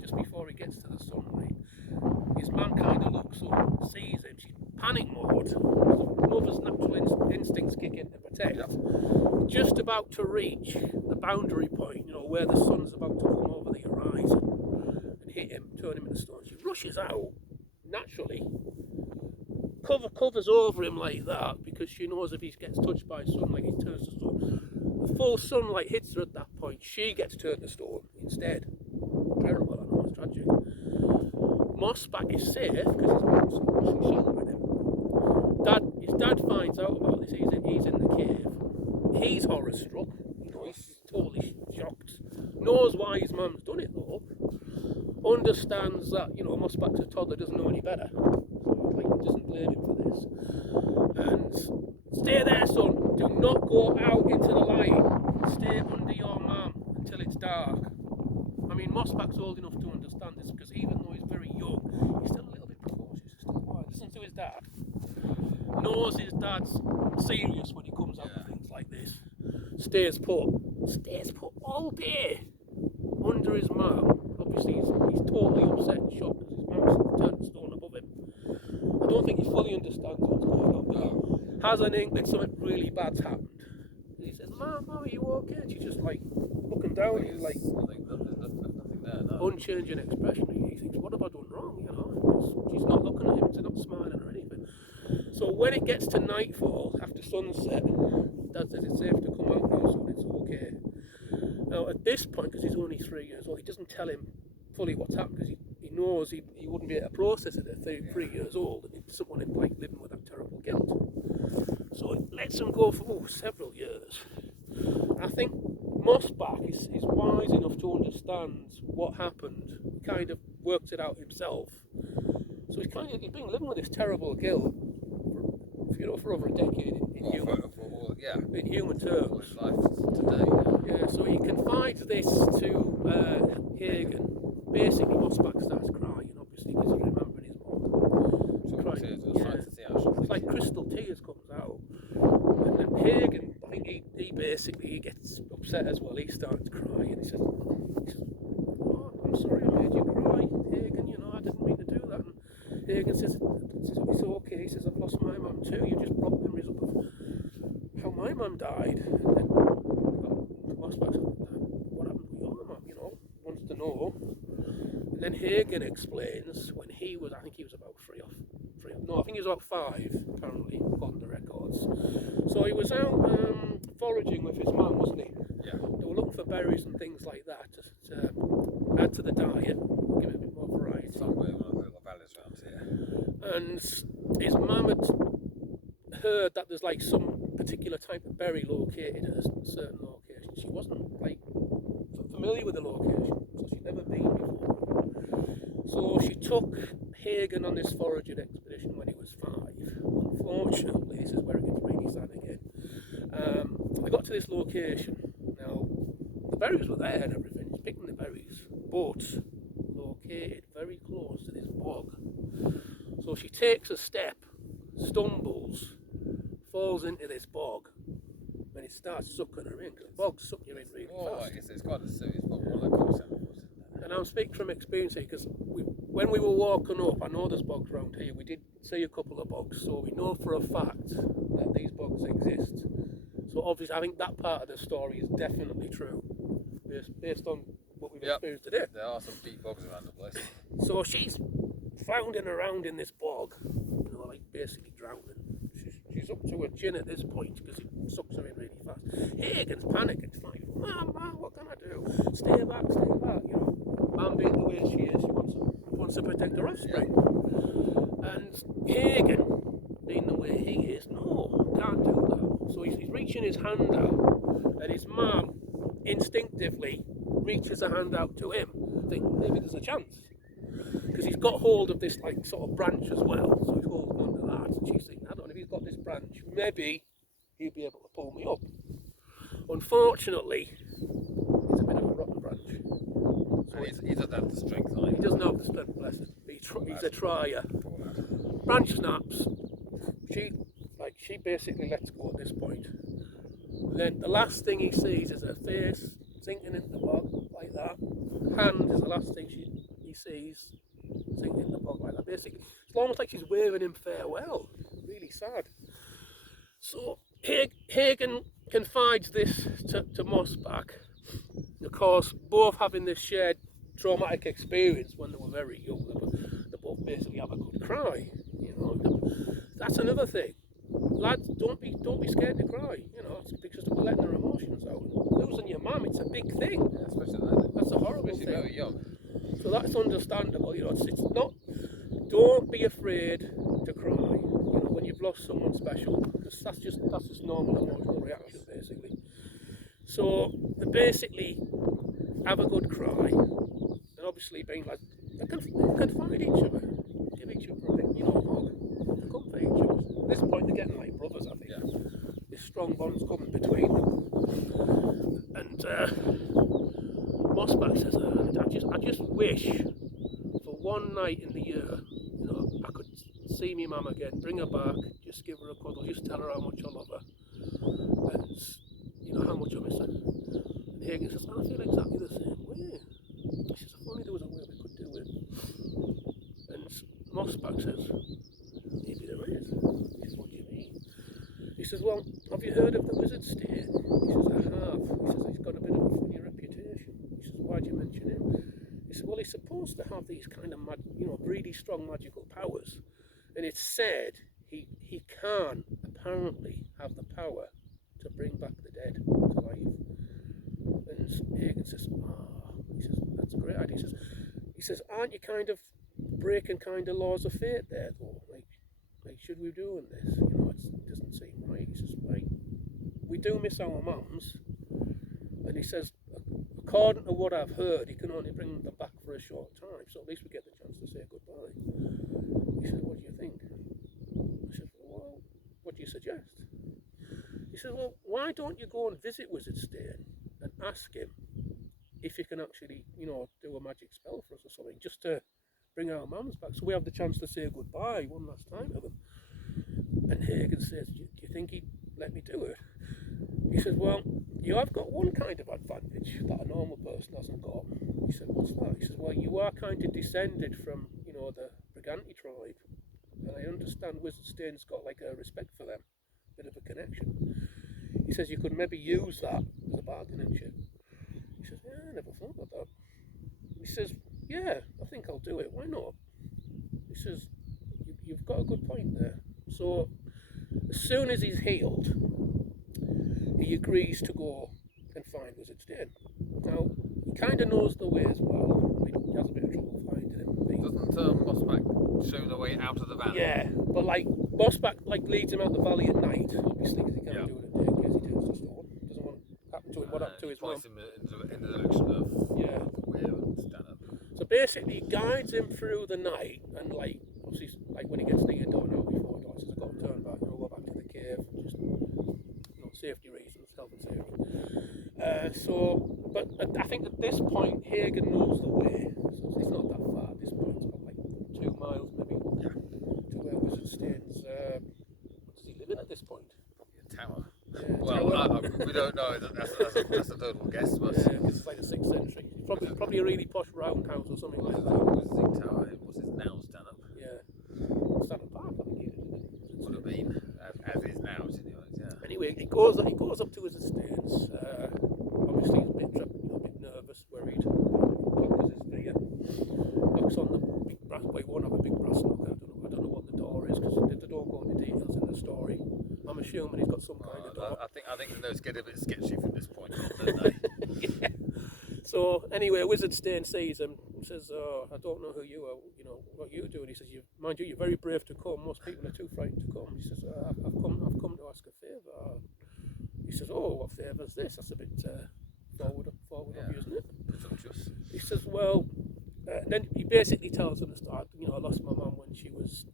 just before he gets to the sunlight, his mum kind of looks up, sees him, she's panic mode. Mother's natural instincts kick in to protect. Yep. Just about to reach the boundary point, where the sun's about to come over the horizon and hit him, turn him into stone. She rushes out, naturally, covers over him like that, because she knows if he gets touched by sunlight, he turns to stone. The full sunlight hits her at that point. She gets turned to stone instead. Terrible, I know, it's tragic. Mossback is safe because his mum's sheltering him. His dad finds out about this. He's in the cave. He's horror struck. He's totally shocked. Knows why his mum's done it though. Understands that Mossback's a toddler, doesn't know any better. He doesn't blame him for this. And stay there, son. Do not go out into the light. Stay under your mum until it's dark. I mean, Mossback's old enough to understand this because even though he's very young, he's still a little bit precocious. He's still quiet. Listens to his dad. Knows his dad's serious when he comes out with things like this. Stays put all day under his mum. Obviously, he's totally upset and shocked because his mum's turned stone above him. I don't think he fully understands what's going on, but has an inkling something really bad's happened. And he says, Mum, are you okay? And she's just looking down at him nothing there, no. unchanging expression. He thinks, what have I done wrong? She's not looking at him, she's not smiling or anything. So when it gets to nightfall, after sunset, Dad says it's safe to come out now, so it's okay. Now at this point, because he's only 3 years old, he doesn't tell him fully what's happened because he knows he wouldn't be able to process it at 3 years old, and it's someone living with that terrible guilt. So it lets him go for several years. I think Mossback is wise enough to understand what happened, kind of worked it out himself. So he's been living with this terrible guilt for over a decade in human terms. Life today. Yeah, so he confides this to Hagan. Basically, Mossback starts crying, obviously, because he's remembering his mom. It's like crystal basically he gets upset as well. He starts crying. He says, "Oh, I'm sorry I made you cry, Hagan. You know, I didn't mean to do that." And Hagan says, "It's okay." He says, "I've lost my mum too. You just brought memories up of how my mum died." And then Mossbacks says, "What happened to your mum?" You know, wants to know. And then Hagan explains when he was, I think he was about I think he was about 5, apparently, according to records. So he was out foraging with his mum, wasn't he? Yeah. They were looking for berries and things like that to add to the diet, give it a bit more variety. Somewhere in one of the little valleys around here. And his mum had heard that there's like some particular type of berry located at a certain location. She wasn't like familiar with the location, so she'd never been before. So she took Hagan on this foraging expedition when he was 5. Unfortunately, this is where it gets really sad again. They got to this location. Now, the berries were there and everything, he's picking the berries, but located very close to this bog. So she takes a step, stumbles, falls into this bog, and it starts sucking her in, because bogs suck you in really fast. It's quite a serious bog. One of the cool samples. And I'm speaking from experience here, because when we were walking up, I know there's bogs around here, we did see a couple of bogs, so we know for a fact that these bogs exist. So obviously I think that part of the story is definitely true, based on what we've experienced today. There are some deep bogs around the place. So she's floundering around in this bog, you know, like basically drowning. She's up to her chin at this point because it sucks her in really fast. Hagan's panicking, like, Mum, what can I do? Stay back, you know. Mum being the way she is, she wants to protect her offspring. Yeah. And Hagan, being the way he is, no, can't do that. So he's reaching his hand out, and his mum instinctively reaches a hand out to him. I think maybe there's a chance. Because he's got hold of this like sort of branch as well, so he's holding on to that. And she's thinking, I don't know if he's got this branch, maybe he'll be able to pull me up. Unfortunately, it's a bit of a rotten branch. So he doesn't have the strength on it. He doesn't have the strength, bless him. He's a trier. Branch snaps. She basically lets go at this point. And then the last thing he sees is her face sinking into the bog like that. Hand is the last thing he sees sinking in the bog like that. Basically, it's almost like she's waving him farewell. Really sad. So Hagan confides this to Mossback. Of course, both having this shared traumatic experience when they were very young, they both basically have a good cry. You know, that's another thing. Lads, don't be scared to cry. You know, it's because we're letting their emotions out. Losing your mum, it's a big thing. Yeah, especially that. That's a horrible thing. Very young. So that's understandable. You know, it's not. Don't be afraid to cry. You know, when you've lost someone special, because that's just normal emotional reaction, basically. So they basically have a good cry, and obviously being like they can find each other, give each other a bit, you know, hug, to comfort each other. At this point, they're getting like brothers, I think. Yeah. This strong bond's coming between them. And Mossback says, I just wish for one night in the year, you know, I could see me mum again, bring her back, just give her a cuddle, just tell her how much I love her, and you know how much I miss her. And Hagan says, I feel exactly the same way. She says, if only there was a way we could do it. And Mossback says, maybe there is. He says, what do you mean? He says, well, have you heard of the wizard state? He says, I have. He says, he's got a bit of a funny reputation. He says, why do you mention him? He says, well, he's supposed to have these kind of, really strong magical powers. And it's said he can apparently have the power to bring back the dead to life. And Hagan says, he says, that's a great idea. He says, aren't you kind of breaking kind of laws of fate there, though? Like, should we be doing this? You know, it doesn't seem right. He says, right, we do miss our mums. And he says, according to what I've heard, he can only bring them back for a short time, so at least we get the chance to say goodbye. He said, what do you think? I said, well, what do you suggest? He said, well, why don't you go and visit Wizard Stain and ask him if he can actually, you know, do a magic spell for us or something, just to bring our mums back, so we have the chance to say goodbye one last time to them. And Hagan says, do you think he'd let me do it? He says, well, you have got one kind of advantage that a normal person hasn't got. He said, what's that? He says, well, you are kind of descended from, the Briganti tribe. And I understand Wizard Stain's got like a respect for them, bit of a connection. He says, you could maybe use that as a bargaining chip. He says, yeah, I never thought about that. He says, yeah, I think I'll do it. Why not? He says, you've got a good point there. So as soon as he's healed, he agrees to go and find Wizard Stain. Now, he kind of knows the way as well. I mean, he has a bit of trouble finding him. Doesn't Mossback show the way out of the valley? Yeah, but like Mossback leads him out the valley at night, obviously, because he can't do it at day in case he turns to stone. Doesn't want to happen to him. What happened to his mum? Points him in the direction of where and stand up. So basically, he guides him through the night, and obviously, when he gets near dawn, now before dawn, he says, "I've got to turn back. Go back to the cave, just safety reasons, health and safety." But I think at this point, Hagan knows the way. So it's not that far at this point. It's about 2 miles maybe to where Wizard Stain's. What does he live in at this point? Probably a tower. Yeah, well, we don't know. That's a total guess, but it's like the 6th century. Probably a really posh roundhouse or something like that. Wizarding tower. What's his now stand up? Yeah, stand up park. I think it would have been as is now. Yeah. Anyway, he goes up to Wizard Stain's. Obviously, he's a bit nervous, worried. Cockers his ear. Knocks on the big brass. Well, he won't have a big brass knock. I don't know what the door is because they don't go into details in the story. I'm assuming he's got some kind of door. I think the notes get a bit sketchy from this point on, don't they? Yeah. So anyway, Wizard Stain sees him and says, I don't know who you are, what you do. And he says, mind you, you're very brave to come. Most people are too frightened to come. He says, I've come to ask a favour. He says, oh, what favour's this? That's a bit forward of you, isn't it? Presumptuous. He says, well, then he basically tells him to start, I lost my mum when she was,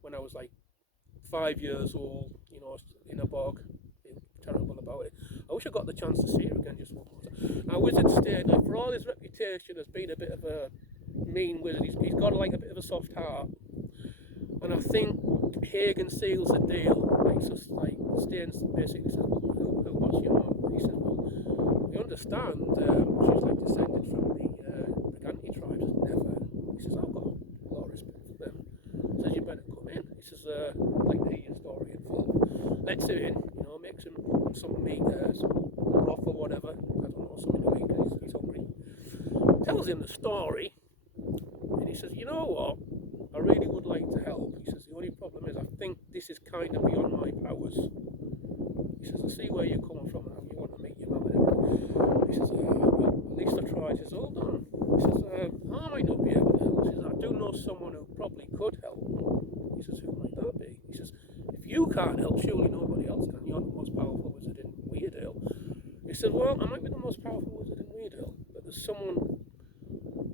when I was 5 years old, in a bog. Terrible about it. I wish I got the chance to see her again just one more time. Now, Wizard Stain, for all his reputation as being a bit of a mean wizard, he's got a bit of a soft heart. And I think Hagan seals the deal. Stain basically says, well, who was your mum? He says, well, you understand, she's descended from the Briganti tribes, never. He says, I've got a lot of respect for them. He says, you better come in. He says, I'd like to hear your story in full. Lets him in, makes him some meat, some broth or whatever. I don't know, something to eat because he's hungry. Tells him the story, and he says, you know what? I really would like to help. He says, the only problem is I think this is kind of beyond my powers. He says, I see where you're coming from and how you want to meet your mum and everything. He says, well, at least I tried. He says, hold on. He says, I might not be able to help. He says, I do know someone who probably could help. He says, who might that be? He says, if you can't help, surely nobody else can. You're the most powerful wizard in Weardale. He said, well, I might be the most powerful wizard in Weardale, but there's someone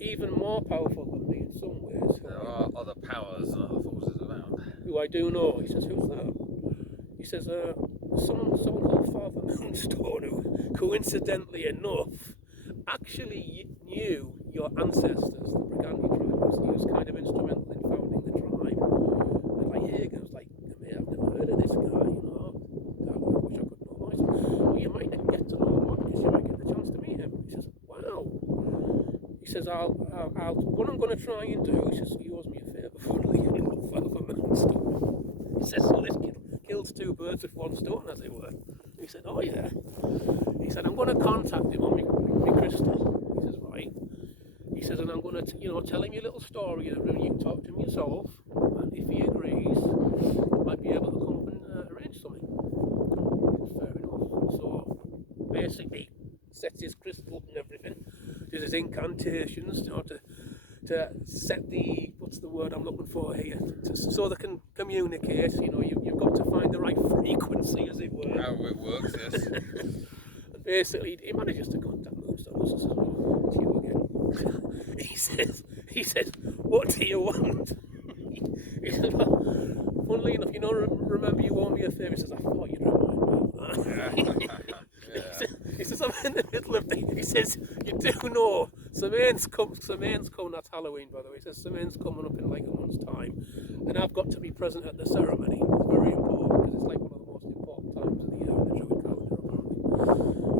even more powerful than me in some ways. There are other powers and other forces around. Who I do know. He says, who's that? He says, someone called Father Moonstone, who, coincidentally enough, actually knew your ancestors, the Briganti tribes. He was kind of instrumental in founding the tribe. And Hagan was I've never heard of this guy, I wish I could know myself. Well, you might not get to know him because you might get the chance to meet him. He says, wow. He says, what I'm going to try and do, he says, he owes me a favour, funnily enough, Father Moonstone. He says, so this kills 2 birds with 1 stone, as it were. He said, oh yeah. He said, I'm going to contact him on my crystal. He says, right. He says, and I'm going to, tell him your little story, and you can talk to him yourself, and if he agrees, I might be able to come up and arrange something. Fair enough. So, basically, sets his crystal and everything, does his incantations, to set the, what's the word I'm looking for here, so they can communicate. You've got to find the right frequency, as it were. How it works, yes. And basically, he manages to contact Moonstone. He says, "Oh, it's you again." He says, "What do you want?" He says, "Well, funnily enough, remember you owe me a favour." He says, "I thought you'd remind me of that." He says, "I'm in the middle of things." He says, "You do know Semane's coming. That's Halloween, by the way." He says, "Semane's coming up in a month's time, and I've got to be present at the ceremony. It's very important because it's one of the most important times of the year in the Druid calendar, apparently."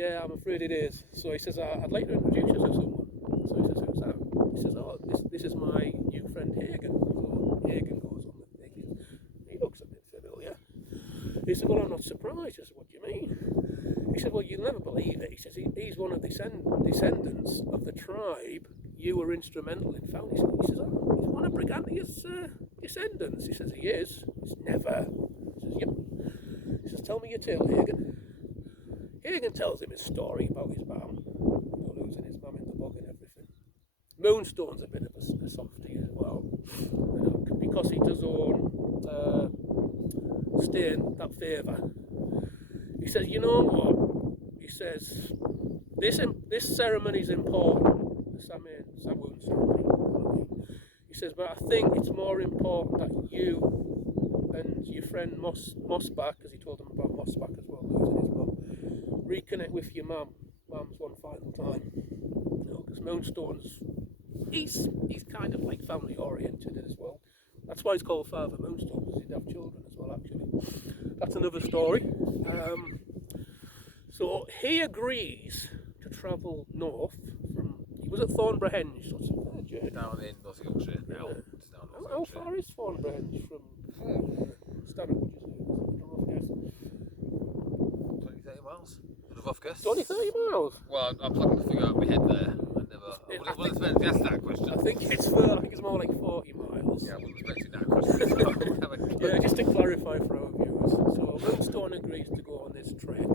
yeah, I'm afraid it is. So he says, I'd like to introduce you to someone. So he says, who's that? He says, oh, this is my new friend Hagan. So Hagan goes on the thing. He looks a bit familiar. He said, well, I'm not surprised. I said, what do you mean? He said, well, you'll never believe it. He says, he's one of the descendants of the tribe you were instrumental in founding. He says, oh, he's one of Brigantia's descendants. He says, he is. He's never. He says, yep. He says, tell me your tale, Hagan. Hagan tells him his story about his mum, losing his mum in the bog and everything. Moonstone's a bit of a softie as well, because he does own Stain, that favour. He says, you know what? He says, this ceremony's important, the Samhain ceremony. He says, but I think it's more important that you and your friend Mossback, because he told him about Mossback as well, losing his mum, reconnect with your mum's one final time. Because Moonstone's, he's kind of like family oriented as well. That's why he's called Father Moonstone, because he'd have children as well, actually. That's another story. So he agrees to travel north from, he was at Thornborough Henge, so it's a fair journey. Down in North Yorkshire now. Yeah. How far is Thornborough Henge from Stanhope, would you say? 20, 30 miles? With a rough guess? 20, 30 miles? Well, I'm trying to figure out my head there. I wouldn't expect to ask that question. I think it's more like 40 miles. Yeah, I wasn't expecting that question. Yeah, just to clarify for our viewers. So Moonstone agrees to go on this trek.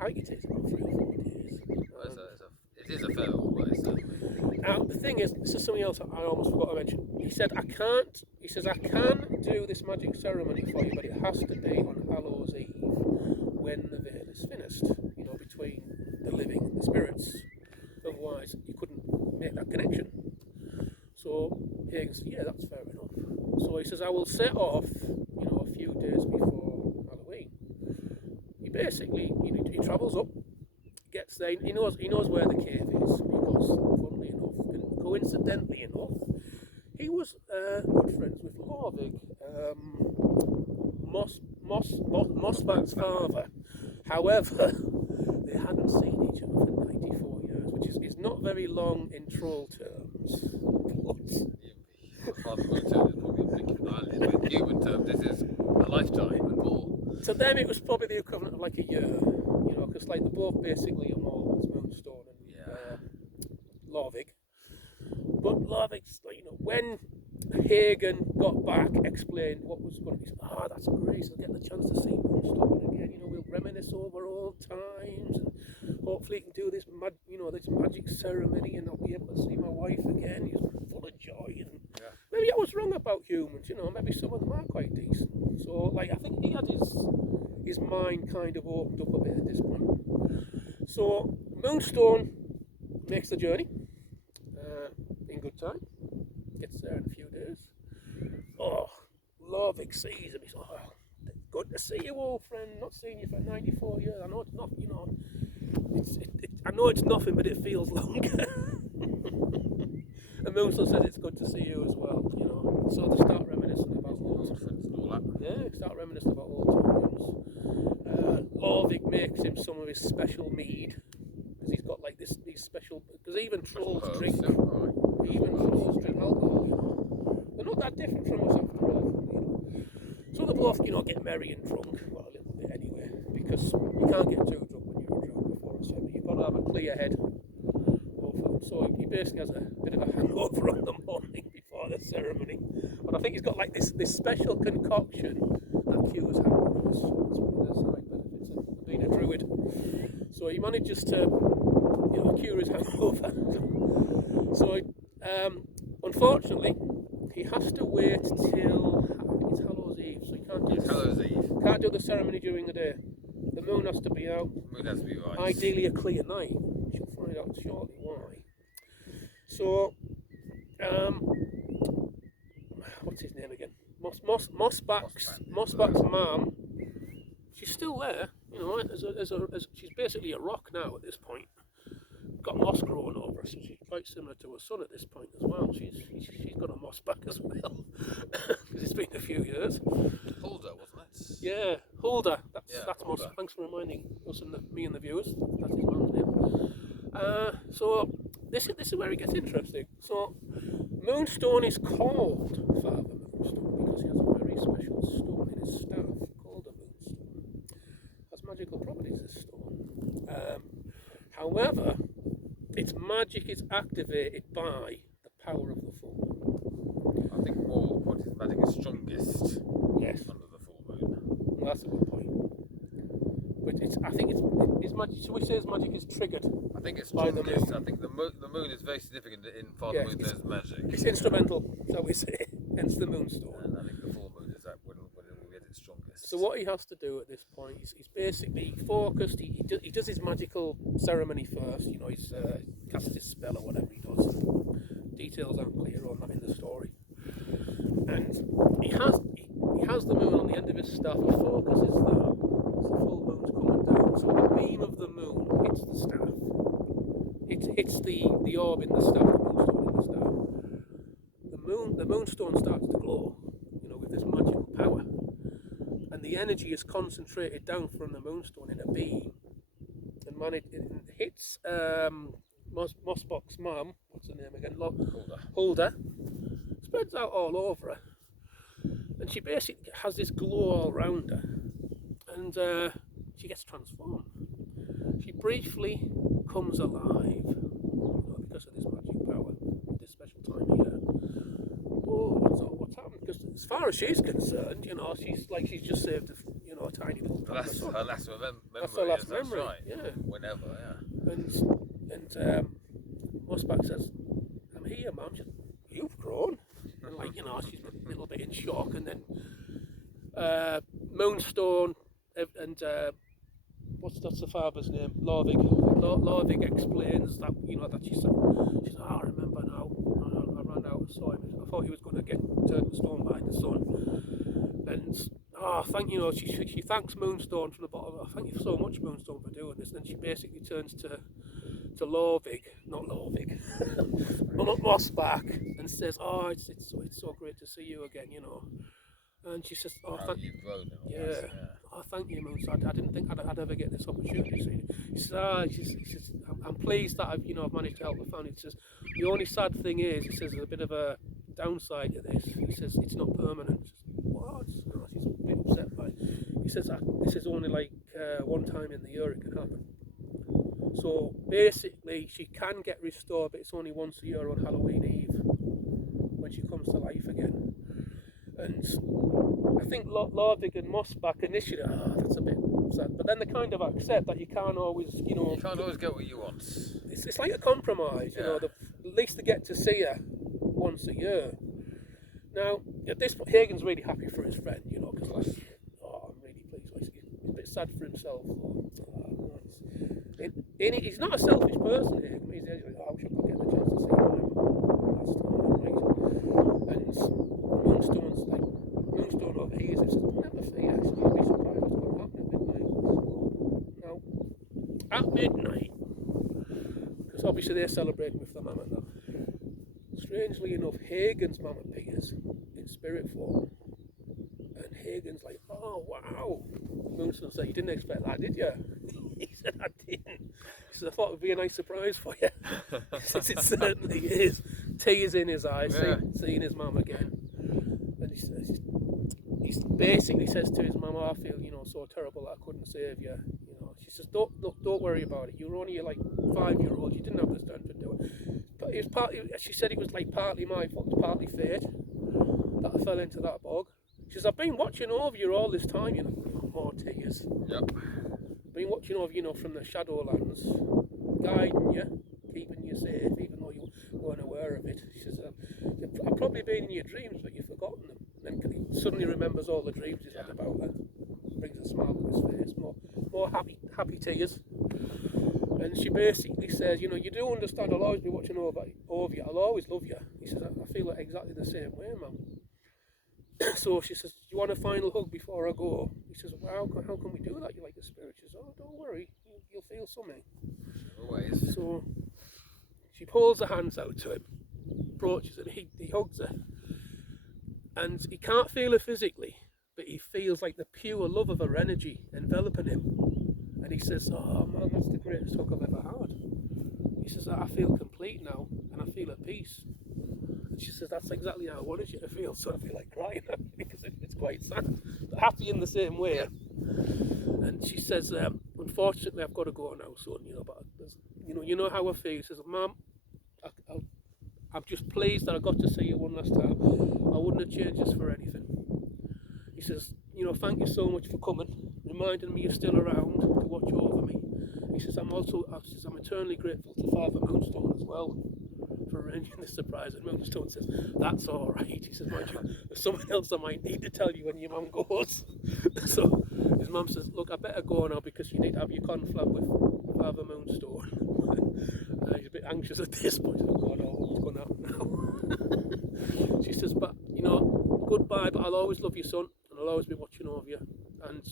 I think it takes about 3 or 4 days. It is a fair old way, certainly. Now the thing is, this is something else I almost forgot to mention. He said, I can do this magic ceremony for you, but it has to be on Hallows Eve when the veil is finished, between the living and the spirits. Otherwise, you couldn't make that connection. So Hagan says, yeah, that's fair enough. So he says, I will set off, a few days before Halloween. He basically, he travels up, gets there, he knows where the cave is, because, funnily enough, and coincidentally enough, he was good friends with Lorvig, Mossback's father. However, they hadn't seen each other for 94 years, which is not very long in troll terms. In human terms, this is a lifetime and more. To them, it was probably the equivalent of like a year, because like they're both basically immortals, Moonstone and Lorvig. But Lorvig's, when Hagan got back, explained what was going to be. That's great. So get the chance to see Moonstone again. We'll reminisce over old times, and hopefully he can do this this magic ceremony, and I'll be able to see my wife again. He's full of joy, and maybe I was wrong about humans. Maybe some of them are quite decent. So, I think he had his mind kind of opened up a bit at this point. So Moonstone makes the journey in good time. Gets there in a few days. Lorvig sees him. He's good to see you, old friend. Not seen you for 94 years. I know it's not, I know it's nothing, but it feels longer. And Moonstone says it's good to see you as well, So they start reminiscing about old times. Lorvig makes him some of his special mead, because he's got like these special, because even trolls drink alcohol, They're not that different from us after all, So they both, get merry and drunk, well, a little bit anyway, because you can't get too drunk when you're drunk before a ceremony. You've got to have a clear head. So he basically has a bit of a hangover on the morning before the ceremony. But I think he's got like this special concoction that cures hangovers. That's one of the side benefits of being a druid. So he manages to, cure his hangover. So, unfortunately, he has to wait till it's Hallows Eve, so he can't do the ceremony during the day. The moon has to be out. Moon has to be right. Ideally a clear night. She'll find out shortly why. So, what's his name again? Mossback's mum. She's still there, she's basically a rock now at this point. Got moss growing over her, so she's quite similar to her son at this point as well. She's got a mossback as well, because it's been a few years. Hulda, wasn't it? Yeah, Hulda. That's Moss. Hulda. Thanks for reminding reminding us and me and the viewers. That's his mum's name. So this is where it gets interesting. So Moonstone is called Father Moonstone because he has a very special stone in his staff called a Moonstone. Has magical properties, this stone. However, its magic is activated by the power of the full moon. I think more what his magic is strongest. Yes. Under the full moon. Well, that's a good point. But I think his magic. Shall we say his magic is triggered? I think it's by the strongest. moon. I think the moon is very significant in Father Moonstone's magic. It's instrumental, shall we say? Hence the Moonstone. And I think the full moon is that when it will get its strongest. So what he has to do at this point is he's basically focused. He does his magical ceremony first. You know, he's casts his spell or whatever he does. Details aren't clear on that in the story. And he has the moon on the end of his staff. He focuses that. So the full moon's coming down. So the beam of the moon hits the staff. It hits the orb in the staff, the moonstone in the staff. The moonstone starts to glow, you know, with this magical power. And the energy is concentrated down from the moonstone in a beam. And man, it hits Mossbacks' mum, what's her name again? Hulda. Spreads out all over her. And she basically has this glow all around her. And she gets transformed. She briefly comes alive, you know, because of this magic power, this special time of year. Oh, what's happened? Because as far as she's concerned, you know, she's just saved a tiny little. That's her last memory. That's her last yes, memory. That's right. Yeah. Whenever, yeah. And Mossback says, "I'm here, Mum." She says, "You've grown." And like, you know, she's a little bit in shock. And then Moonstone and what's the father's name? Lorvig explains that, you know, that she's I remember now. I ran out and saw him. I thought he was going to get turned to stone by the sun. And she thanks Moonstone from the bottom. Thank you so much, Moonstone, for doing this. Then she basically turns to Lorvig, not Lorvig, Mossback, and says, "Oh, it's so great to see you again, you know." And she says, "Oh, you've grown and all yeah. that, Oh, thank you, Moonstone. I didn't think I'd ever get this opportunity." She says, I'm pleased that I've managed to help the family." He says, "The only sad thing is," he says, "there's a bit of a downside to this." He says, "It's not permanent." She says, "What?" No, she's a bit upset by it. He says, "This is only like one time in the year it can happen." So basically, she can get restored, but it's only once a year on Halloween Eve when she comes to life again. And I think Lorvig and Mossback initially, that's a bit sad, but then they kind of accept that you can't always, you know. You can't always get what you want. It's like a compromise, you know. At least they get to see her once a year. Now, at this point, Hagan's really happy for his friend, you know, because like, I'm really pleased. He's a bit sad for himself. He's not a selfish person, Hagan. He's like, I wish I could get the chance to see him last time, right? And Moonstone overhears it, says, "Never fear, I'll be surprised what's going to happen at midnight." Now, at midnight, because obviously they're celebrating with the mama now. Strangely enough, Hagan's mum appears in spirit form, and Hagan's like, "Oh wow!" Moonstone said, "You didn't expect that, did you?" He said, "I didn't." He said, "I thought it would be a nice surprise for you." Since it certainly is. Tears in his eyes, seeing his mum again, and he basically says to his mum, "I feel, you know, so terrible that I couldn't save you." You know, she says, "Don't worry about it. You're only like 5-year-old. You didn't have the strength to do it." But it was she said it was like partly my fault, partly fate that I fell into that bog. She says, "I've been watching over you all this time, you know." More tears. Yep. Been watching over, you know, from the Shadowlands, guiding you, keeping you safe, even though you weren't aware of it. She says, "I've probably been in your dreams, but you've forgotten them." And then he suddenly remembers all the dreams he's had about her. Brings a smile to his face, more happy tears. And she basically says, "You know, you do understand I'll always be watching over you. I'll always love you." He says, "I feel exactly the same way, Mum." So she says, "Do you want a final hug before I go?" He says, "Well, how can we do that? You're like a spirit." She says, "Oh, don't worry, you'll feel something." Always. So she pulls her hands out to him, approaches him, he hugs her. And he can't feel her physically, but he feels like the pure love of her energy enveloping him. And he says, oh man, that's the greatest hug I've ever had. He says, I feel complete now, and I feel at peace. And she says, that's exactly how I wanted you to feel, so I feel like crying because it's quite sad, but happy in the same way. Yeah. And she says, unfortunately, I've got to go now, son. But you know how I feel. He says, Mum, I'm just pleased that I got to see you one last time. I wouldn't have changed this for anything. He says, thank you so much for coming, reminding me you're still around to watch over me. He says, I'm eternally grateful to Father Moonstone as well for arranging this surprise. And Moonstone says, that's all right. He says, mind you, there's something else I might need to tell you when your mum goes. So his mum says, look, I better go now because you need to have your conflab with Father Moonstone. He's a bit anxious at this point. Oh God, what's going to happen now? She says, but goodbye, but I'll always love you, son, and I'll always be watching over you. And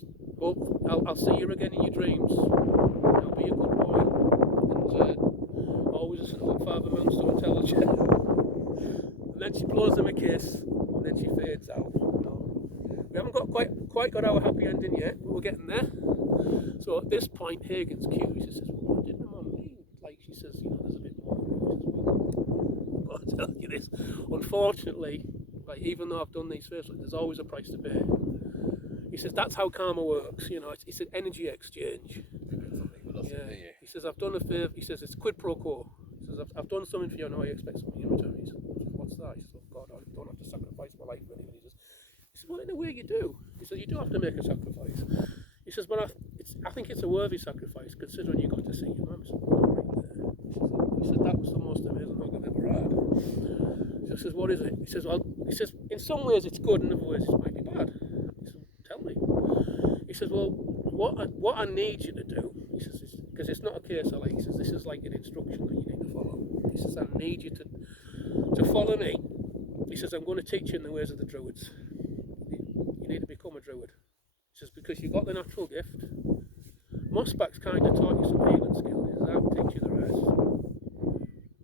I'll see you again in your dreams. I'll be a good boy, and always listen to what Father Moonstone tells you. And then she blows him a kiss, and then she fades out. We haven't got quite got our happy ending yet, but we're getting there. So at this point, Hagan's cute. She says, well, what did the mum mean? Like she says, there's a bit more. I've got to tell you this. Unfortunately, even though I've done these first, there's always a price to pay. He says that's how karma works. It's an energy exchange. Yeah. He says I've done a favour. He says it's quid pro quo. He says I've done something for you, now I expect something in return. He says, what's that? He says, oh God, I don't have to sacrifice my life for anything. He says, well, in a way you do. He says you do have to make a sacrifice. He says, but I think it's a worthy sacrifice considering you got to see your mum. He says that was the most amazing hug I've ever had. He says, what is it? He says, in some ways it's good, in other ways it might be bad. He says, tell me. He says, well, what I need you to do, he says, because it's not a case of he says, this is like an instruction that you need to follow. He says, I need you to follow me. He says, I'm going to teach you in the ways of the Druids. You need to become a Druid. He says, because you've got the natural gift. Mossbacks kind of taught you some healing skills. He says, I'll teach you the rest.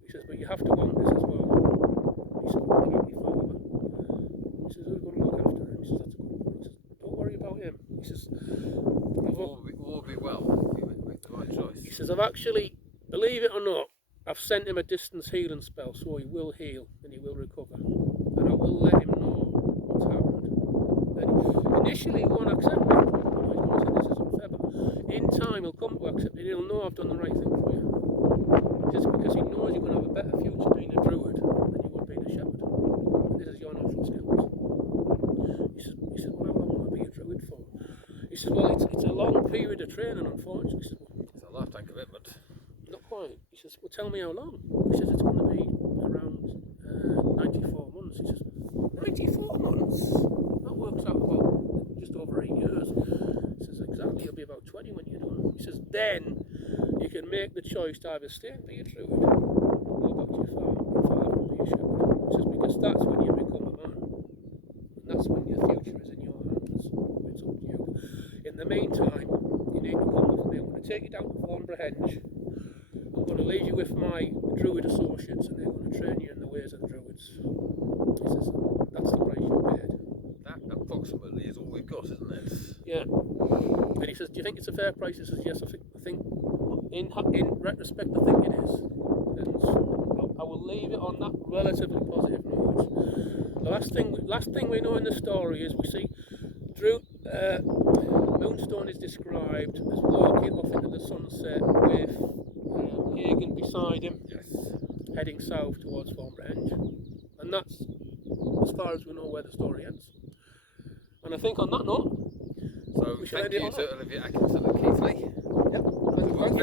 He says, but you have to want this as well. He says, what about your father? He says, who's going to look after him? He says, that's a good point. He says, don't worry about him. He says, all be well. You make the right choice. He says, I've actually, believe it or not, I've sent him a distance healing spell, so he will heal and he will recover. And I will let him know what's happened. And initially he won't accept it. He's going to say this is unfair, but in time he'll come to accept it and he'll know I've done the right thing for you. Just because he knows you're going to have a better future being a druid than you would being a shepherd. And this is your natural skills. He says, well, how long will I be a druid for? He says, well, it's a long period of training, unfortunately. He says, well, it's a lifetime commitment. Not quite. He says, well, tell me how long. He says, it's going to be around 94 months. He says, 94 months? That works out about just over 8 years. He says, exactly, it'll be about 20 when you're done. He says, then you can make the choice to either stay and be a druid or go back to your farm and be a shepherd. He says, because that's when you become a man. And that's when your future is in your hands. It's up to you. In the meantime, you need to come with me. I'm going to take you down to Thornborough. I'm going to leave you with my druid associates and they're going to train you in the ways of druids. He says, that's the price you paid. That approximately is all we've got, isn't it? Yeah. And he says, do you think it's a fair price? He says, yes, I think in retrospect, I think it is. And I will leave it on that relatively positive note. The last thing we know in the story is we see Moonstone is described as walking off into the sunset with Hagan beside him, heading south towards Thornborough. And that's as far as we know where the story ends. And I think on that note, so we should thank end it you on to that. Olivia Atkinson and Keith Lee. Yep. Thank you.